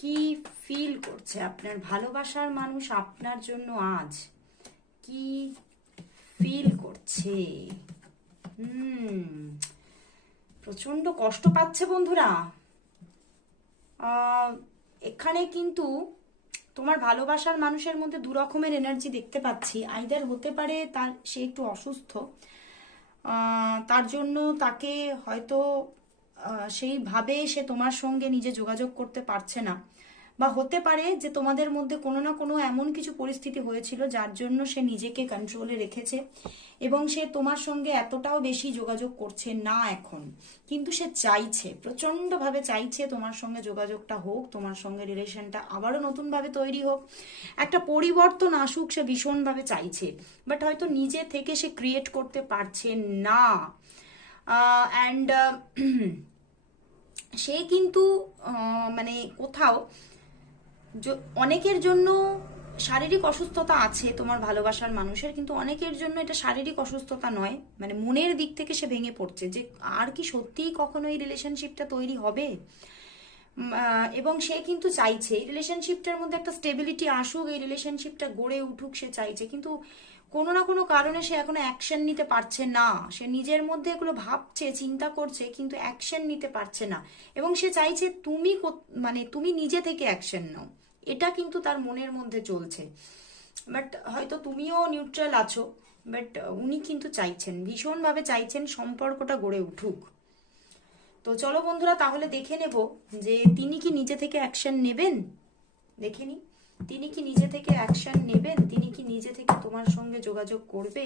কি ফিল করছে আপনার ভালোবাসার মানুষ আপনার জন্য আজ? কি ফিল করছে? প্রচন্ড কষ্ট পাচ্ছে বন্ধুরা। আহ, এখানে কিন্তু তোমার ভালোবাসার মানুষের মধ্যে দু রকমের এনার্জি দেখতে পাচ্ছি। আইদার হতে পারে তার সে একটু অসুস্থ, তার জন্য তাকে হয়তো সেইভাবে সে তোমার সঙ্গে নিজে যোগাযোগ করতে পারছে না, বা হতে পারে যে তোমাদের মধ্যে কোনো না কোনো এমন কিছু পরিস্থিতি হয়েছিল যার জন্য সে নিজেকে কন্ট্রোলে রেখেছে এবং সে তোমার সঙ্গে এতটাও বেশি যোগাযোগ করছে না এখন। কিন্তু সে চাইছে, প্রচণ্ডভাবে চাইছে তোমার সঙ্গে যোগাযোগটা হোক, তোমার সঙ্গে রিলেশনটা আবারও নতুনভাবে তৈরি হোক, একটা পরিবর্তন আসুক, সে ভীষণভাবে চাইছে। বাট হয়তো নিজে থেকে সে ক্রিয়েট করতে পারছে না। অ্যান্ড সে কিন্তু মানে কোথাও অনেকের জন্য শারীরিক অসুস্থতা আছে তোমার ভালোবাসার মানুষের, কিন্তু অনেকের জন্য এটা শারীরিক অসুস্থতা নয়, মানে মনের দিক থেকে সে ভেঙে পড়ছে যে আর কি সত্যিই কখনো এই রিলেশনশিপটা তৈরি হবে। এবং সে কিন্তু চাইছে এই রিলেশনশিপটার মধ্যে একটা স্টেবিলিটি আসুক, এই রিলেশনশিপটা গড়ে উঠুক, সে চাইছে, কিন্তু কোনো না কোনো কারণে সে এখনো অ্যাকশন নিতে পারছে না। সে নিজের মধ্যে এগুলো ভাবছে, চিন্তা করছে, কিন্তু অ্যাকশন নিতে পারছে না। এবং সে চাইছে তুমি মানে তুমি নিজে থেকে অ্যাকশন নাও, এটা কিন্তু তার মনের মধ্যে চলছে। বাট হয়তো তুমিও নিউট্রাল আছো, বাট উনি কিন্তু চাইছেন, ভীষণভাবে চাইছেন সম্পর্কটা গড়ে উঠুক। তো চলো বন্ধুরা, তাহলে দেখে নেব যে তিনি কি নিজে থেকে অ্যাকশন নেবেন। দেখে নি, তিনি কি নিজে থেকে অ্যাকশন নেবেন, তিনি কি নিজে থেকে তোমার সঙ্গে যোগাযোগ করবে।